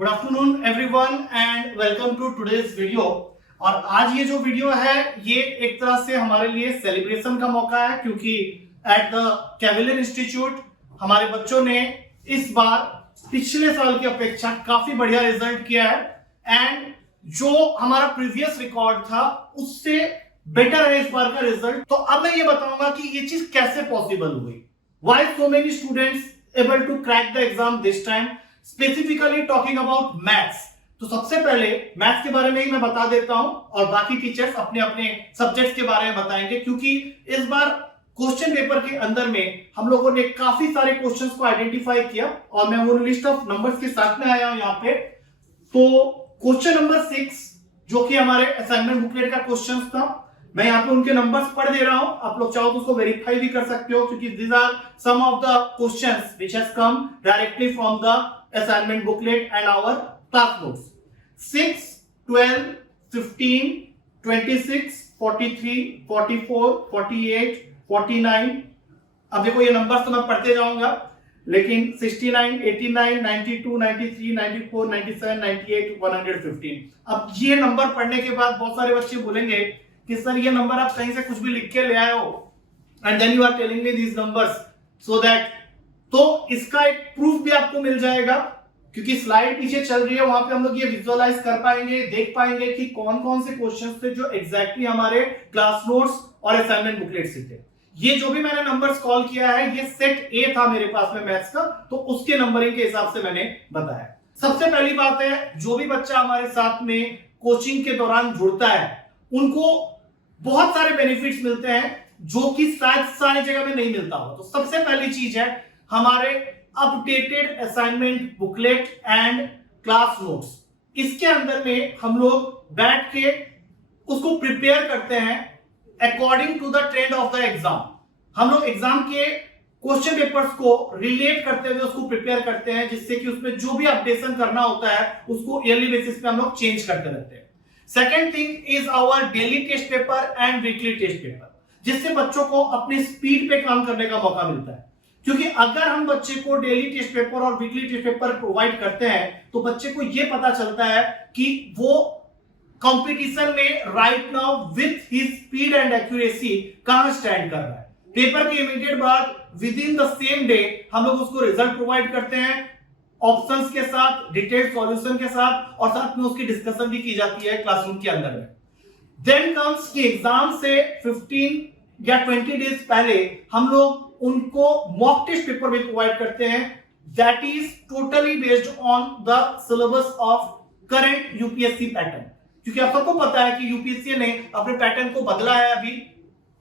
Good afternoon everyone and welcome to today's video. और आज ये जो वीडियो है ये एक तरह से हमारे लिए सेलिब्रेशन का मौका है, क्योंकि एट द कैवेलियर इंस्टीट्यूट हमारे बच्चों ने इस बार पिछले साल की अपेक्षा काफी बढ़िया रिजल्ट किया है एंड जो हमारा प्रीवियस रिकॉर्ड था उससे बेटर है इस बार का रिजल्ट। तो अब मैं ये बताऊंगा कि ये चीज कैसे पॉसिबल हुई, why so many students able to crack the exam this time, specifically talking about maths. तो सबसे पहले मैथ्स के बारे में ही मैं बता देता हूं और बाकी टीचर्स अपने अपने सब्जेक्ट्स के बारे में बताएंगे, क्योंकि इस बार क्वेश्चन पेपर के अंदर में हम लोगों ने काफी सारे क्वेश्चंस को आइडेंटिफाई किया और मैं वो लिस्ट ऑफ नंबर्स के साथ में आया हूं यहाँ पे। तो क्वेश्चन नंबर 6 जो कि हमारे असाइनमेंट बुकलेट का क्वेश्चन था, मैं यहाँ पे उनके नंबर्स पढ़ दे रहा हूं। आप लोग चाहो तो उसको वेरीफाई भी कर सकते हो, क्योंकि these are some of the questions which has come directly from the assignment booklet and our class notes. 6, 12, 15, 26, 43, 44, 48, 49। अब देखो ये नंबर्स तो मैं पढ़ते जाऊंगा, लेकिन 69, 89, 92, 93, 94, 97, 98, 115। अब ये नंबर पढ़ने के बाद बहुत सारे बच्चे बोलेंगे कि सर ये नंबर आप कहीं से कुछ भी लिख के ले आए हो and then you are telling me these numbers so that. तो इसका एक प्रूफ भी आपको मिल जाएगा, क्योंकि स्लाइड पीछे चल रही है, वहां पे हम लोग ये विजुअलाइज कर पाएंगे, देख पाएंगे कि कौन कौन से क्वेश्चंस थे जो एग्जैक्टली हमारे क्लास नोट्स और असाइनमेंट बुकलेट से थे। ये जो भी मैंने नंबर्स कॉल किया है ये सेट ए था मेरे पास में मैथ्स का, तो उसके नंबरिंग के हिसाब से मैंने बताया। सबसे पहली बात है, जो भी बच्चा हमारे साथ में कोचिंग के दौरान जुड़ता है उनको बहुत सारे बेनिफिट्स मिलते हैं जो कि शायद सारी जगह में नहीं मिलता हो। तो सबसे पहली चीज है हमारे updated assignment booklet and class notes. इसके अंदर में हम लोग बैठ के उसको प्रिपेयर करते हैं according to the trend of the exam. हम लोग एग्जाम के क्वेश्चन पेपर्स को रिलेट करते हुए उसको प्रिपेयर करते हैं, जिससे कि उसमें जो भी अपडेशन करना होता है उसको ईयरली बेसिस पे हम लोग चेंज करते रहते हैं। Second thing is our daily test paper and weekly test paper, जिससे बच्चों को अपनी स्पीड पे काम करने का मौका मिलता है। क्योंकि अगर हम बच्चे को डेली टेस्ट पेपर और वीकली टेस्ट पेपर प्रोवाइड करते हैं तो बच्चे को यह पता चलता है कि वो कंपटीशन में right now with his speed and accuracy कहां स्टैंड कर रहा है। पेपर के इमीडिएट बाद with in the same day हम लोग उसको रिजल्ट प्रोवाइड करते हैं, ऑप्शंस के साथ, डिटेल्ड सॉल्यूशन के साथ, और साथ में उसकी डिस्कशन भी की जाती है क्लासरूम के अंदर में। देन कम्स कि एग्जाम से 15 या 20 डेज पहले हम लोग उनको मॉक टेस्ट पेपर भी प्रोवाइड करते हैं, that is totally based on the syllabus of current UPSC pattern. क्योंकि आप सबको पता है कि यूपीएससी ने अपने पैटर्न को बदला है। अभी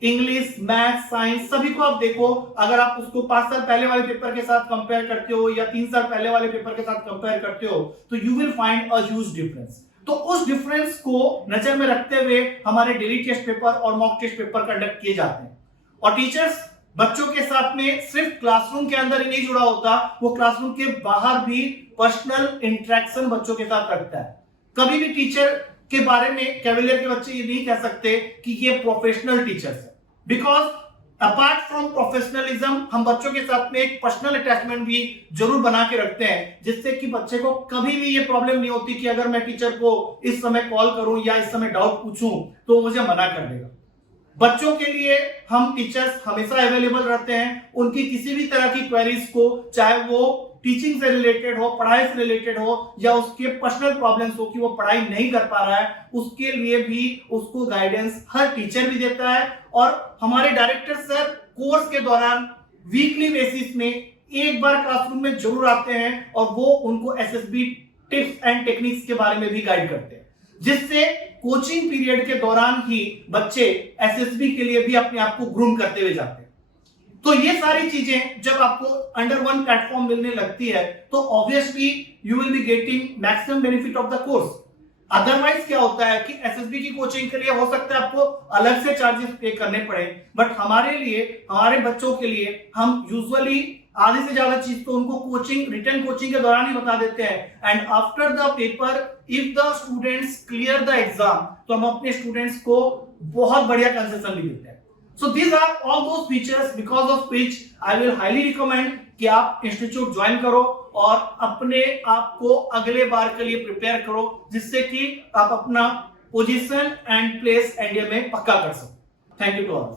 इंग्लिश, मैथ, साइंस सभी को आप देखो, अगर आप उसको 5 साल पहले वाले पेपर के साथ कंपेयर करते हो या 3 साल पहले वाले पेपर के साथ कंपेयर करते हो तो you will find a huge difference. तो उस डिफरेंस को नजर में रखते हुए हमारे डेली टेस्ट पेपर और मॉक टेस्ट पेपर कंडक्ट किए जाते हैं। और टीचर्स बच्चों के साथ में सिर्फ क्लासरूम के अंदर ही नहीं जुड़ा होता, वो क्लासरूम के बाहर भी पर्सनल इंटरेक्शन बच्चों के साथ रखता है। कभी भी टीचर के बारे में कैवेलियर के बच्चे ये नहीं कह सकते कि ये प्रोफेशनल टीचर्स है, बिकॉज अपार्ट फ्रॉम प्रोफेशनलिज्म हम बच्चों के साथ में एक पर्सनल अटैचमेंट भी जरूर बना के रखते हैं, जिससे कि बच्चे को कभी भी ये प्रॉब्लम नहीं होती कि अगर मैं टीचर को इस समय कॉल करूं या इस समय डाउट पूछूं तो मुझे मना कर देगा। बच्चों के लिए हम टीचर्स हमेशा अवेलेबल रहते हैं, उनकी किसी भी तरह की क्वेरीज को, चाहे वो टीचिंग से रिलेटेड हो, पढ़ाई से रिलेटेड हो, या उसके पर्सनल प्रॉब्लम्स हो कि वो पढ़ाई नहीं कर पा रहा है, उसके लिए भी उसको गाइडेंस हर टीचर भी देता है। और हमारे डायरेक्टर सर कोर्स के दौरान वीकली बेसिस में एक बार क्लासरूम में जरूर आते हैं और वो उनको एसएसबी टिप्स एंड टेक्निक्स के बारे में भी गाइड करते हैं, जिससे कोचिंग पीरियड के दौरान ही बच्चे एसएसबी के लिए भी अपने आप को ग्रूम करते हुए जाते हैं। तो ये सारी चीजें जब आपको अंडर वन प्लेटफॉर्म मिलने लगती है तो obviously you will be getting maximum benefit of the course. Otherwise क्या होता है कि एसएसबी की कोचिंग के लिए हो सकता है आपको अलग से चार्जेस पे करने पड़े, बट हमारे लिए, हमारे बच्चों के लिए हम यूजुअली आधे से ज्यादा चीज तो उनको कोचिंग, रिटर्न कोचिंग के दौरान ही बता देते हैं। And after the paper if the students clear the exam तो हम अपने स्टूडेंट्स को बहुत बढ़िया कंसेशन भी देते हैं। So these are all those features because of which I will highly recommend कि आप इंस्टीट्यूट ज्वाइन करो और अपने आप को अगले बार के लिए प्रिपेयर करो, जिससे कि आप अपना पोजीशन एंड प्लेस एनडीए में पक्का कर सको। Thank you to all.